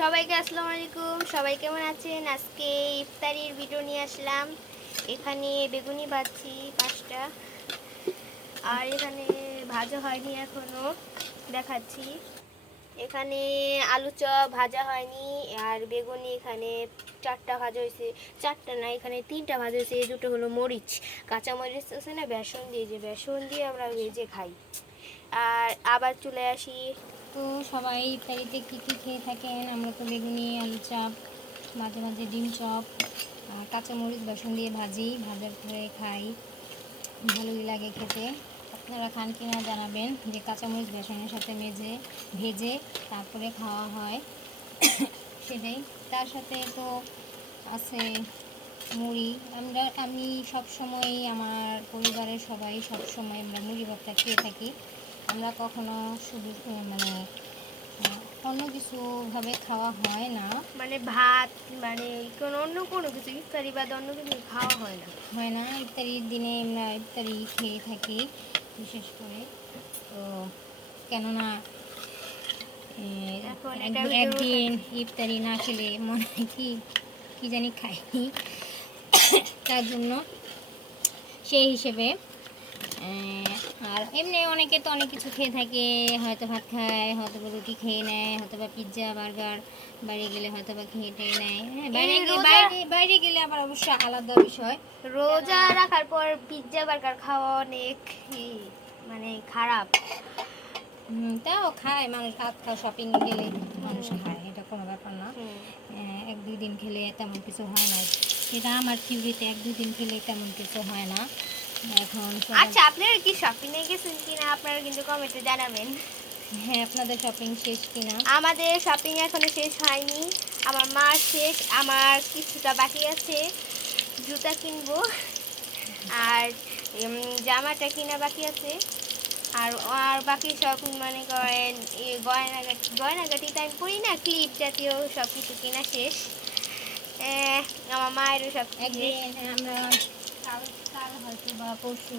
সবাইকে আসসালামু আলাইকুম। সবাই কেমন আছেন? আজকে ইফতারির ভিডিও নিয়ে আসলাম। এখানে বেগুনি ভাজছি 5টা, আর এখানে ভাজা হয়নি এখনো, দেখাচ্ছি। এখানে আলু চপ ভাজা হয়নি, আর বেগুনি এখানে 4টা ভাজা হয়েছে। 4টা না, এখানে 3টা ভাজা হয়েছে। এই দুটো হলো মরিচ, কাঁচা মরিচ আছে না, বেসন দিয়ে, যে বেসন দিয়ে আমরা ভেজে খাই। আর আবার চলে আসি। তো সবাই ইফতারিতে কী কী খেয়ে থাকেন? আমরা তো বেগুনি, আলু চপ, মাঝে মাঝে ডিম চপ, কাঁচামরিচ বেসন দিয়ে ভাজার পরে খাই। ভালোই লাগে খেতে। আপনারা খান কিনা জানাবেন, যে কাঁচামরিচ বেসনের সাথে ভেজে তারপরে খাওয়া হয় সেটাই। তার সাথে তো আছে মুড়ি। আমি সবসময়ই, আমার পরিবারের সবাই সবসময় আমরা মুড়ি ভর্তা খেয়ে থাকি। আমরা কখনো শুধু অন্য কিছুভাবে খাওয়া হয় না। মানে ভাত, মানে অন্য কোনো কিছু ইফতারি বাদ অন্য কিছু খাওয়া হয় না। ইফতারির দিনে আমরা ইফতারি খেয়ে থাকি বিশেষ করে। তো কেননা এখন এটা একদিন ইফতারি না খেলে মনে হয় কি জানি খাইনি, তার জন্য সেই হিসেবে। আর এমনি অনেকে তো অনেক কিছু খেয়ে থাকে, হয়তো ভাত খায়, হয়তো বা রুটি খেয়ে নেয়, হয়তো বা পিৎজা বার্গার, বাইরে গেলে হয়তো বা খেয়ে টেয়ে নেয়। হ্যাঁ, বাইরে গেলে আবার অবশ্য আলাদা বিষয়। রোজা রাখার পর পিৎজা বার্গার খাওয়া অনেক মানে খারাপ। তাও খায় মানুষ, ভাত খাওয়া শপিং গেলে মানুষ খায়, এটা কোনো ব্যাপার না। 1-2 দিন খেলে তেমন কিছু হয় না, সেটা আমার থিওরিতে 1-2 দিন খেলে তেমন কিছু হয় না। এখন আচ্ছা, আপনারা কি শপিং এ গেছেন কিনা আপনারা কিন্তু কমেন্টে জানাবেন। হ্যাঁ, আপনাদের শপিং শেষ কিনা? আমাদের শপিং এখনো শেষ হয়নি। আমার মা শেষ, আমার কিছুটা বাকি আছে। জুতা কিনবো, আর জামাটা কিনা বাকি আছে। আর আর বাকি সব মনে করেন গয়নাগাটি তো আমি পরি না, ক্লিপ জাতীয় সব কিছু কেনা শেষ। আমার মায়েরও সব একদিন আমরা কাল হয়তো বা পরশু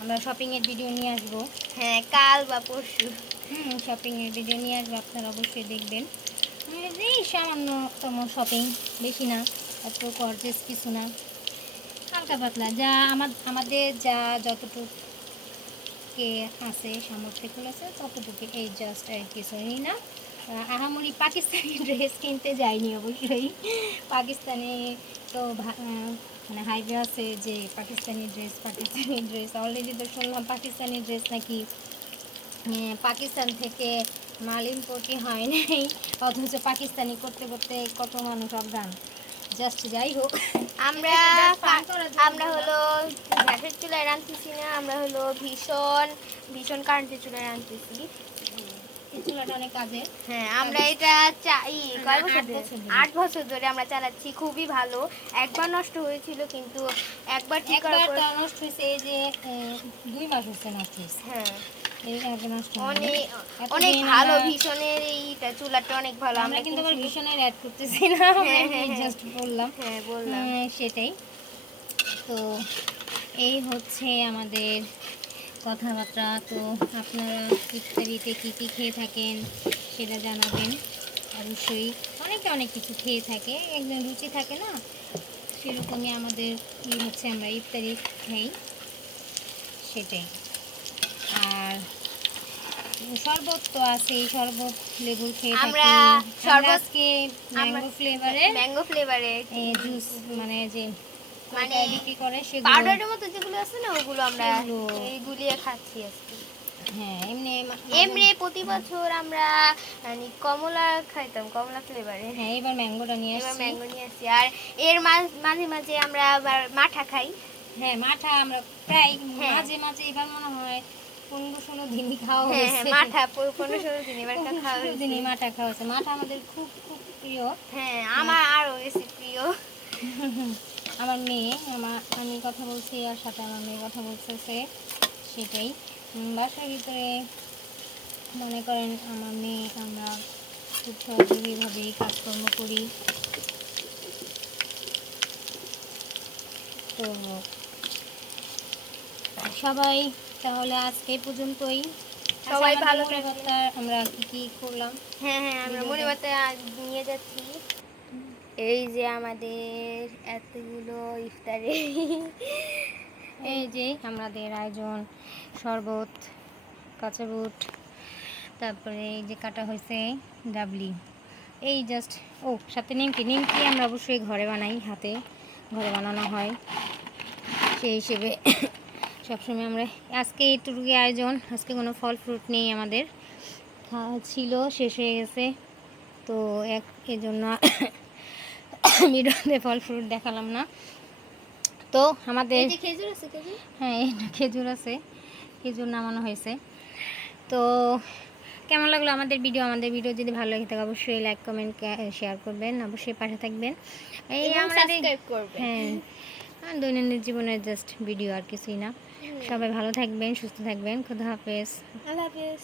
আমরা শপিংয়ের ভিডিও নিয়ে আসবো। হ্যাঁ, কাল বা পরশু শপিংয়ের ভিডিও নিয়ে আসবো, আপনারা অবশ্যই দেখবেন। এই সামান্যতম শপিং, বেশি না, এত গর্জিয়াস কিছু না, হালকা পাতলা, যা আমাদের যা যতটুকু আছে, সামর্থ্য আছে ততটুকু, এই জাস্ট আর কিছুই না। আহামরি পাকিস্তানি ড্রেস কিনতে যাইনি অবশ্যই। পাকিস্তানে তো মানে হাইবে আছে যে পাকিস্তানি ড্রেস অলরেডি তো শুনলাম পাকিস্তানি ড্রেস নাকি পাকিস্তান থেকে মাল ইম্পোর্টই হয় নাই, অথচ পাকিস্তানি করতে করতে কত মানুষ অজ্ঞান। জাস্ট যাই হোক, আমরা হলো গ্যাসের চুলায় রাঁধতেছি না, আমরা হলো ভীষণ কারেন্টের চুলায় রাঁধতেছি। চুলাটা অনেক কাজে। হ্যাঁ, আমরা এটা কয় বছর ধরে? 8 বছর ধরে আমরা চালাচ্ছি, খুবই ভালো। একবার নষ্ট হয়েছিল, কিন্তু একবার ঠিক করার পর নষ্ট হয়েছে, এই যে 2 মাস হচ্ছে নষ্ট হয়েছে। হ্যাঁ, এর আগে নষ্ট অনেক ভালো। ভীষণের এইটা চুলাটা অনেক ভালো। আমরা কিন্তু আবার ভীষণের অ্যাড করতেছি না, জাস্ট বললাম। হ্যাঁ, বললাম। সেটাই তো, এই হচ্ছে আমাদের কথাবার্তা। তো আপনারা ইফতারিতে কী কী খেয়ে থাকেন সেটা জানাবেন অবশ্যই। অনেকে অনেক কিছু খেয়ে থাকে, একজন রুচি থাকে না, সেরকমই আমাদের হচ্ছে আমরা ইফতারি খাই, সেটাই। আর শরবত তো আছে, শরবত লেবুর খেয়ে থাকি। আমরা আজকে ম্যাঙ্গো ফ্লেভারে জুস, মানে যে বিক্রি করে সেগুলো, পাউডারের মতো যেগুলো আছে না, ওগুলো আমরা গুলিয়ে খাচ্ছি আজকে। হ্যাঁ, এমনি প্রতি বছর আমরা মানে কমলা খাইতাম, কমলা ফ্লেভারে। হ্যাঁ, এবার ম্যাঙ্গো নিয়ে আসছি। আর এর মাঝে মাঝে আমরা আবার মাঠা খাই। হ্যাঁ, মাঠা আমরা প্রায় মাঝে মাঝে, এবার মনে হয় 15-16 দিনই খাওয়া হয়েছে। মাঠা 15-16 দিন এবার খাওয়া হয়েছে। মাঠা খাওয়া হয়েছে। মাঠা আমাদের খুব খুব প্রিয়। হ্যাঁ, আমার আরও বেশি প্রিয়। আমার মেয়ে, আমি কথা বলছি, আর সাথে আমার মেয়ে কথা বলতেছে, সেটাই। বাসার ভিতরে মনে করেন আমার মেয়ে, আমরা খুব সহযোগীভাবেই কাজকর্ম করি। তো সবাই তাহলে আজকে পর্যন্তই, সবাই আচ্ছা, ভালো আমাদের থাকবেন। মুড়ি ভর্তা আমরা কি কি করলাম? হ্যাঁ হ্যাঁ, আমরা ভিডিওতে। মুড়ি ভর্তা নিয়ে যাচ্ছি। এই যে আমাদের এতগুলো ইফতারে এই যে আমাদের আয়োজন, শরবত, কাঁচা বুট, তারপরে এই যে কাটা হয়েছে ডাবলি, এই জাস্ট, ও সাথে নিমকি। নিমকি আমরা অবশ্যই ঘরে বানাই, হাতে ঘরে বানানো হয়, সেই হিসেবে সবসময় আমরা। আজকে এইটুকুই আয়োজন, আজকে কোনো ফল ফ্রুট নেই আমাদের, খাওয়া ছিল শেষ হয়ে গেছে, তো এই জন্য ভিডিওতে ফল ফ্রুট দেখালাম না। তো আমাদের, এই যে খেজুর আছে, খেজুর। হ্যাঁ এই খেজুর আছে, খেজুর নামানো হয়েছে। তো কেমন লাগলো আমাদের ভিডিও? আমাদের ভিডিও যদি ভালো লাগে থাকে অবশ্যই লাইক কমেন্ট শেয়ার করবেন, অবশ্যই পাশে থাকবেন। এই এবং আমরা সাবস্ক্রাইব করবেন। হ্যাঁ, দৈনন্দিন জীবনের জাস্ট ভিডিও, আর কিছুই না। সবাই ভালো থাকবেন, সুস্থ থাকবেন। খুদা হাফেজ। আল্লাহ হাফেজ।